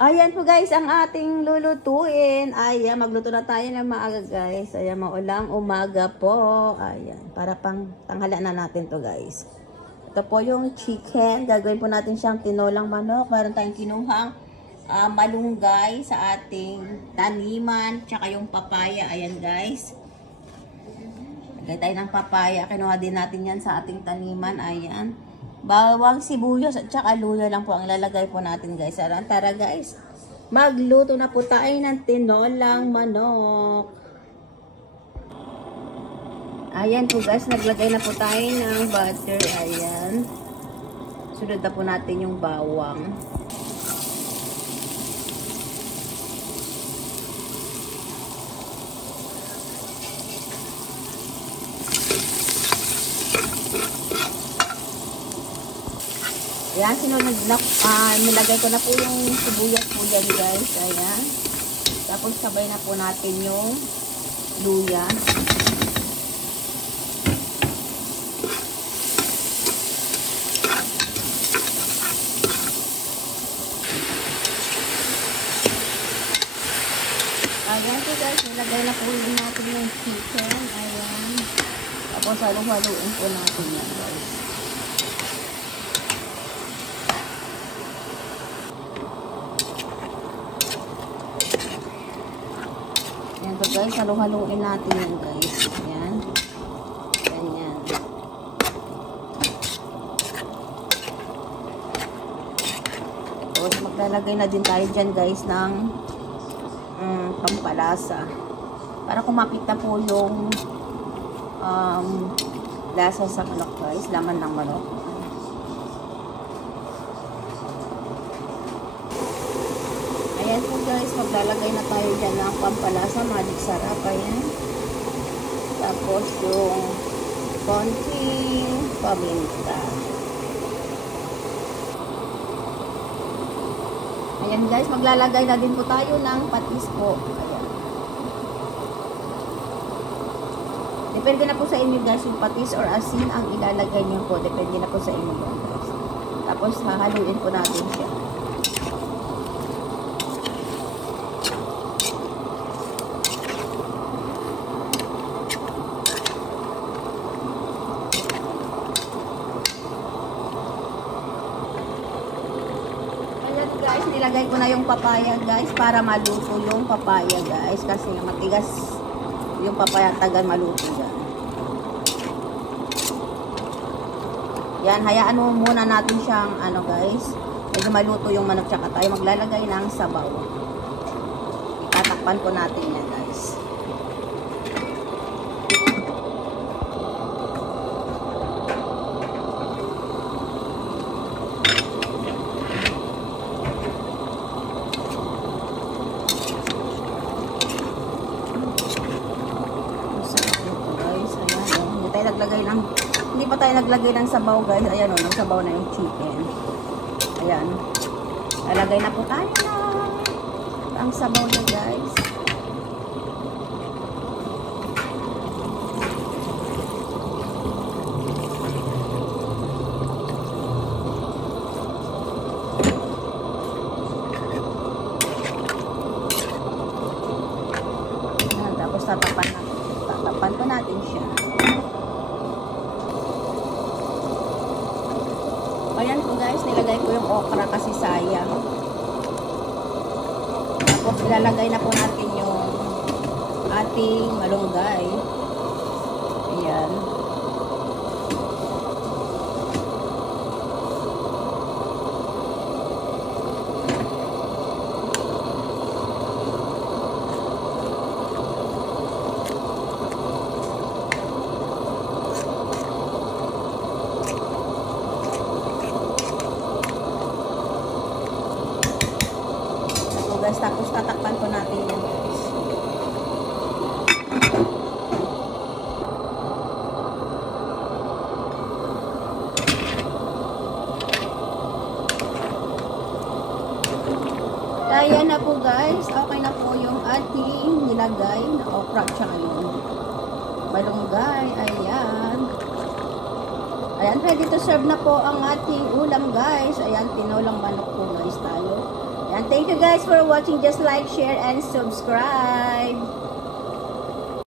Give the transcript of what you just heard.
Ayan po guys, ang ating lulutuin. Ayan, magluto na tayo ng maaga guys. Ayan, maulang umaga po. Ayan, para pang tanghalan na natin to guys. Ito po yung chicken. Gagawin po natin siyang tinolang manok. Meron tayong kinuhang malunggay sa ating taniman. Tsaka yung papaya. Ayan guys. Lagay tayo ng papaya. Kinuha din natin yan sa ating taniman. Ayan. Bawang, sibuyas at saka luya lang po ang lalagay po natin guys. Tara guys, magluto na po tayo ng tinolang manok. Ayan po guys, naglagay na po tayo ng butter. Ayan. Sunod na po natin yung bawang. Ayan, nilagay ko na po yung sibuyas po dyan guys. Ayan. Tapos sabay na po natin yung luya. Ayan po guys, nilagay na po natin yung chicken. Ayan. Tapos haluin po natin yan guys. Ayan po guys, haluin natin yan guys. Ayan. Ganyan. Tapos maglalagay na din tayo dyan guys ng pampalasa. Para kumapit na po yung lasa sa manok guys. Laman ng manok. Ayan po guys, maglalagay na tayo dyan ng pampalasa, magic sarap, ayan. Tapos yung konting paminta. Ayan guys, maglalagay na din po tayo ng patis po. Ayan. Depende na po sa inyo guys, yung patis or asin ang ilalagay niyo po. Depende na po sa inyo guys. Tapos hahaluin po natin siya. Guys, nilagay ko na yung papaya guys para maluto yung papaya guys kasi matigas yung papaya, tagal maluto dyan. Yan, hayaan mo muna natin siyang guys, medyo maluto yung manok, tsaka tayo maglalagay ng sabaw. Tatakpan po natin yan guys. Hindi pa tayo naglagay ng sabaw guys. Ayan o, ng sabaw na yung chicken. Ayan. Nalagay na po tayo na ang sabaw na guys. Ayan, tapos tatapan po natin siya. Ayan po guys, nilagay ko yung okra kasi sayang. Tapos ilalagay na po natin yung ating malunggay. Ayan. Tapos tatakpan po natin yan guys. Kaya na po guys, okay na po yung ating nilagay na okra tsaka yung malunggay. Ayan. Ayan, ready to serve na po ang ating ulam guys. Ayan, tinolang manok po guys tayo. Ayan. Thank you guys for watching. Just like, share, and subscribe.